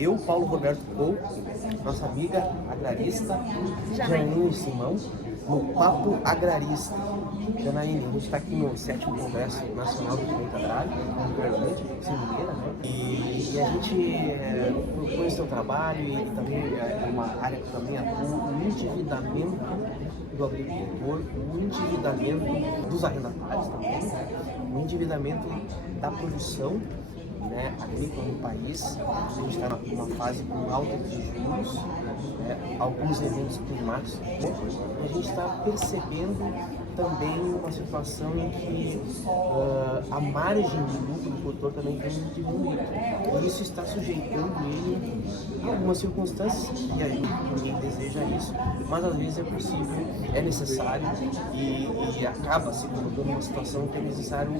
Eu, Paulo Roberto Couto, nossa amiga agrarista, Janaíne Simão, no Papo Agrarista. Janaíne, a gente está aqui no 7º Congresso Nacional do Direito Agrário, anteriormente, sem Mineira, né? E a gente propõe o seu trabalho e também é uma área que também atua o endividamento do agricultor, o endividamento dos arrendatários também, o endividamento da produção, né, agrícola no país. A gente está numa fase com alta de juros, né, alguns eventos climáticos, e a gente está percebendo também uma situação em que a margem de lucro do produtor também tem diminuído. E isso está sujeitando ele a algumas circunstâncias, e aí ninguém deseja isso, mas às vezes é possível, é necessário e acaba se colocando numa situação que é necessário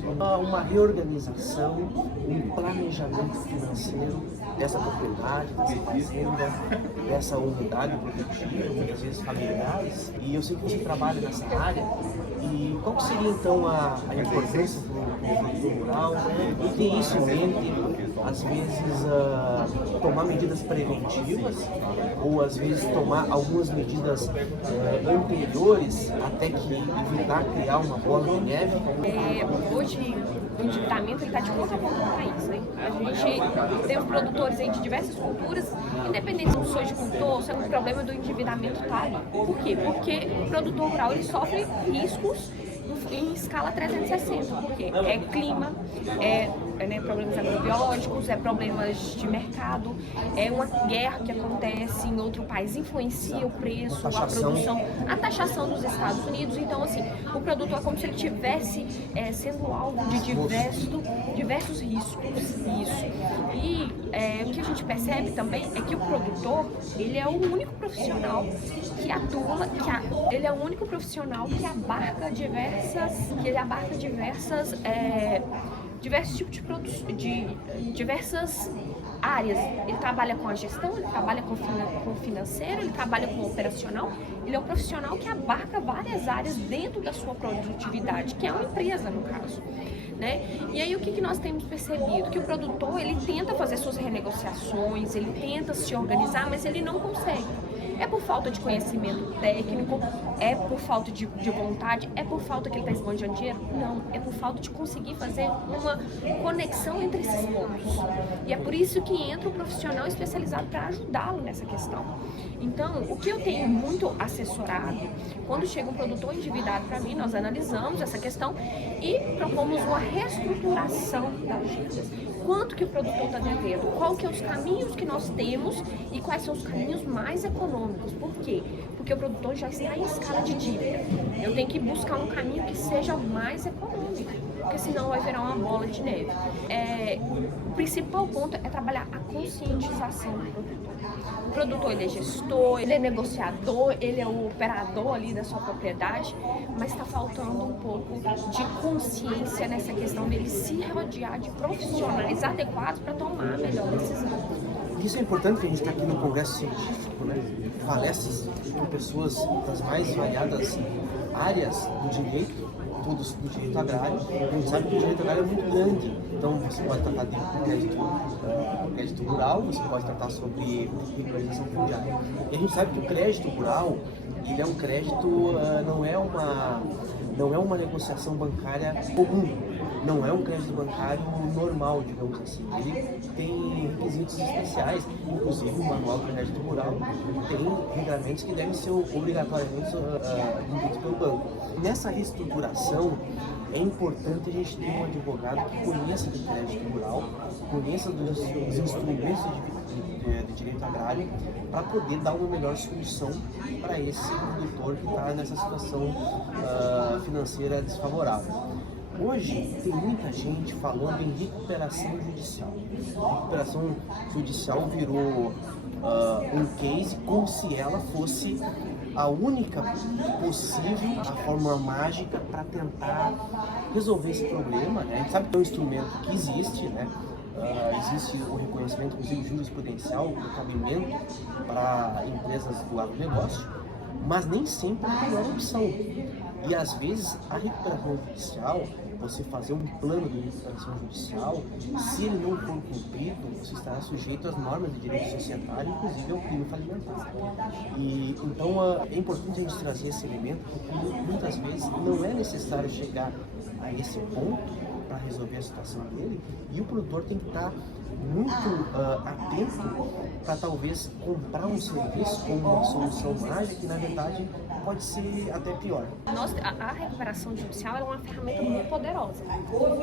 uma reorganização, um planejamento financeiro dessa propriedade, dessa fazenda, dessa unidade produtiva, muitas vezes familiares. E eu sei que você trabalha nessa área. E qual seria então a importância do produtor rural e ter isso em mente, às vezes tomar medidas preventivas ou às vezes tomar algumas medidas anteriores até que evitar criar uma bola de neve? Hoje o endividamento está de ponta a ponta no país, né? A gente tem os produtores aí de diversas culturas, independente se sojicultor, o problema do endividamento está ali. Por quê? Porque o produtor rural ele sofre riscos em escala 360, porque é clima, problemas agrobiológicos, problemas de mercado, é uma guerra que acontece em outro país, influencia o preço, a produção, a taxação dos Estados Unidos. Então, assim, o produtor é como se ele estivesse sendo alvo de diversos riscos. Isso. E o que a gente percebe também é que o produtor, ele é o único profissional que atua, ele é o único profissional que abarca diversos tipos de produtos, de diversas áreas. Ele trabalha com a gestão, ele trabalha com o financeiro, ele trabalha com o operacional. Ele é um profissional que abarca várias áreas dentro da sua produtividade, que é uma empresa no caso, né? E aí o que nós temos percebido? Que o produtor, ele tenta fazer suas renegociações, ele tenta se organizar, mas ele não consegue. É por falta de conhecimento técnico, é por falta de vontade, é por falta que ele está esbanjando dinheiro? Não, é por falta de conseguir fazer uma conexão entre esses pontos. E é por isso que entra o profissional especializado para ajudá-lo nessa questão. Então, o que eu tenho muito assessorado, quando chega um produtor endividado para mim, nós analisamos essa questão e propomos uma reestruturação das dívidas. Quanto que o produtor está devendo, qual que são os caminhos que nós temos e quais são os caminhos mais econômicos. Por quê? Porque o produtor já está em escala de dívida. Eu tenho que buscar um caminho que seja mais econômico, porque senão vai virar uma bola de neve. O principal ponto é trabalhar a conscientização do produtor. O produtor, ele é gestor, ele é negociador, ele é o operador ali da sua propriedade, mas está faltando um pouco de consciência nessa questão dele se rodear de profissionais adequados para tomar a melhor decisão. Isso é importante, que a gente está aqui no Congresso Científico, né? Palestras com pessoas das mais variadas áreas do direito, todos do direito agrário. A gente sabe que o direito agrário é muito grande, então você pode tratar de crédito rural, você pode tratar sobre regularização fundiária. E a gente sabe que o crédito rural, ele é um crédito, não é uma negociação bancária comum, não é um crédito bancário normal, digamos assim. Ele tem requisitos especiais, inclusive o Manual do Crédito Rural tem regramentos que devem ser obrigatoriamente emitidos pelo banco. Nessa reestruturação, é importante a gente ter um advogado que conheça de crédito rural, conheça dos instrumentos de direito agrário, para poder dar uma melhor solução para esse produtor que está nessa situação financeira desfavorável. Hoje tem muita gente falando em recuperação judicial. A recuperação judicial virou um case como se ela fosse a única possível, a fórmula mágica para tentar resolver esse problema, né? A gente sabe que é um instrumento que existe, né? Existe o reconhecimento, inclusive jurisprudencial, do cabimento para empresas do agronegócio, mas nem sempre é a melhor opção. E às vezes a recuperação judicial você fazer um plano de recuperação judicial, se ele não for cumprido, você estará sujeito às normas de direito societário, inclusive ao crime falimentar. E então é importante a gente trazer esse elemento, porque muitas vezes não é necessário chegar a esse ponto para resolver a situação dele, e o produtor tem que estar muito atento para talvez comprar um serviço como uma solução mágica que na verdade pode ser até pior. A recuperação judicial é uma ferramenta muito poderosa,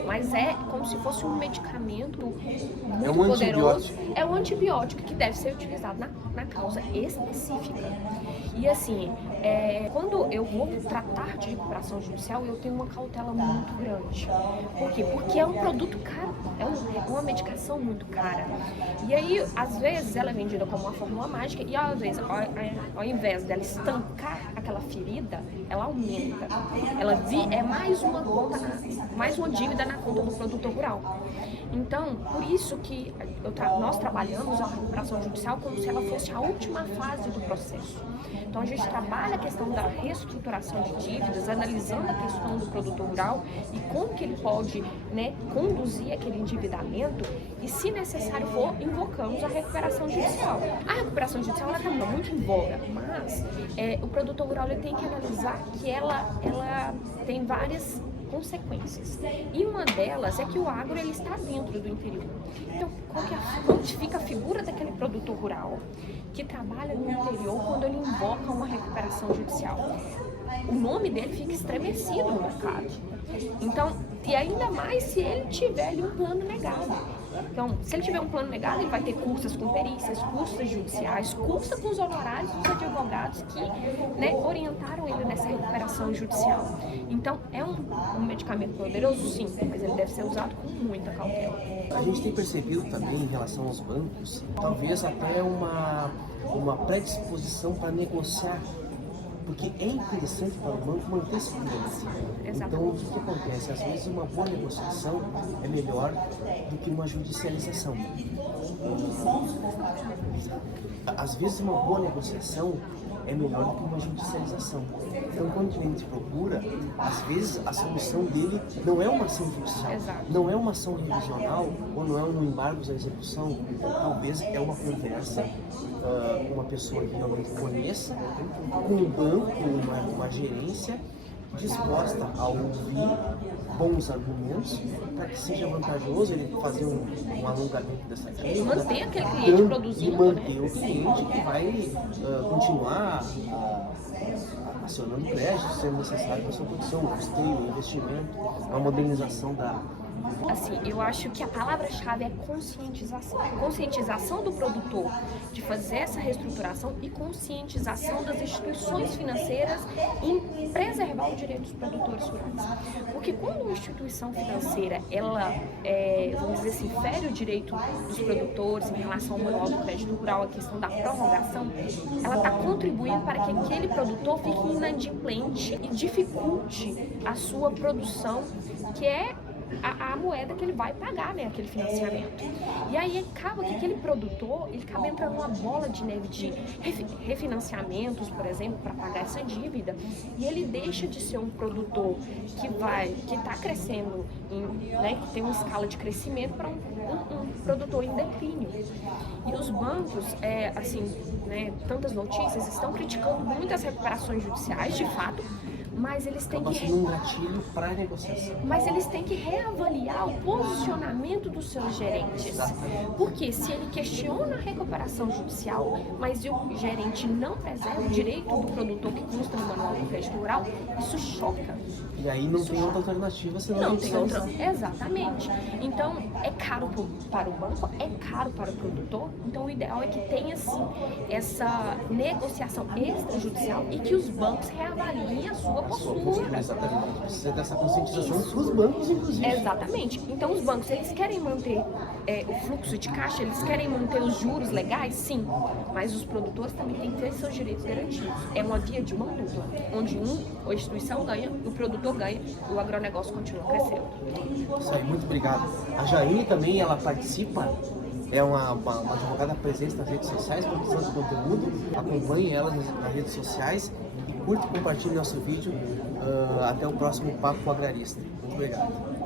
mas é como se fosse um medicamento muito poderoso. É um antibiótico que deve ser utilizado na causa específica. E assim, quando eu vou tratar de recuperação judicial, eu tenho uma cautela muito grande. Por quê? Porque é um produto caro, é uma medicação muito cara. E aí, às vezes, ela é vendida como uma fórmula mágica e, às vezes, ao invés dela estancar aquela ferida, ela aumenta. É mais uma conta, mais uma dívida na conta do produtor rural. Então, por isso que nós trabalhamos a recuperação judicial como se ela fosse a última fase do processo. Então, a gente trabalha a questão da reestruturação de dívidas, analisando a questão do produtor rural e como que ele pode, né, conduzir aquele endividamento e, se necessário for, invocamos a recuperação judicial. A recuperação judicial está muito em voga, mas o produtor rural ele tem que analisar que ela tem várias consequências. E uma delas é que o agro ele está dentro do interior. Então, onde fica a figura daquele produtor rural que trabalha no interior quando ele invoca uma recuperação judicial? O nome dele fica estremecido no mercado. Então, e ainda mais se ele tiver ali um plano negado. Então, se ele tiver um plano negado, ele vai ter custas com perícias, custas judiciais, custa com os honorários dos advogados que, né, orientaram ele nessa recuperação judicial. Então, é um medicamento poderoso, sim, mas ele deve ser usado com muita cautela. A gente tem percebido também em relação aos bancos, talvez até uma predisposição para negociar, porque é interessante para o banco manter segurança. Então, o que acontece? Às vezes, uma boa negociação é melhor do que uma judicialização. Às vezes, uma boa negociação é melhor do que uma judicialização. Então, quando o cliente procura, às vezes a solução dele não é uma ação judicial, não é uma ação revisional ou não é um embargo à execução. Talvez é uma conversa, uma pessoa que realmente conheça, com um banco, uma gerência disposta a ouvir bons argumentos para que seja vantajoso ele fazer um alongamento dessa dívida. Manter aquele cliente produzindo. E manter o cliente que vai continuar acionando crédito, sendo necessário para a sua produção, o custeio, investimento, a modernização da... Assim, eu acho que a palavra-chave é conscientização. Conscientização do produtor de fazer essa reestruturação e conscientização das instituições financeiras em preservar o direito dos produtores rurais. Porque quando uma instituição financeira, ela, vamos dizer assim, fere o direito dos produtores em relação ao manual do crédito rural, a questão da prorrogação, ela está contribuindo para que aquele produtor fique inadimplente e dificulte a sua produção, que é a moeda que ele vai pagar, né, aquele financiamento. E aí acaba que aquele produtor, ele acaba entrando numa bola de neve de refinanciamentos, por exemplo, para pagar essa dívida, e ele deixa de ser um produtor que está crescendo, né, que tem uma escala de crescimento, para um produtor em declínio. E os bancos, assim, né, tantas notícias, estão criticando muitas recuperações judiciais, de fato, mas eles têm que um gatilho para negociação. Mas eles têm que reavaliar o posicionamento dos seus gerentes. Porque se ele questiona a recuperação judicial, mas o gerente não preserva o direito do produtor que consta no manual do crédito rural, isso choca. E aí não tem outra alternativa senão não tem outra. Exatamente. Então, é caro para o banco, é caro para o produtor. Então, o ideal é que tenha, sim, essa negociação extrajudicial e que os bancos reavaliem a sua postura. Exatamente. Precisa dessa conscientização dos bancos, inclusive. Exatamente. Então, os bancos, eles querem manter o fluxo de caixa, eles querem manter os juros legais, sim. Mas os produtores também têm que ter seus direitos garantidos. É uma via de mão dupla, onde a instituição ganha, o produtor ganha, o agronegócio continua crescendo. Isso aí, muito obrigado. A Jaine também, ela participa, é uma advogada presente nas redes sociais, produção de conteúdo. Acompanhe ela nas redes sociais e curte e compartilhe nosso vídeo. Até o próximo Papo Agrarista. obrigado.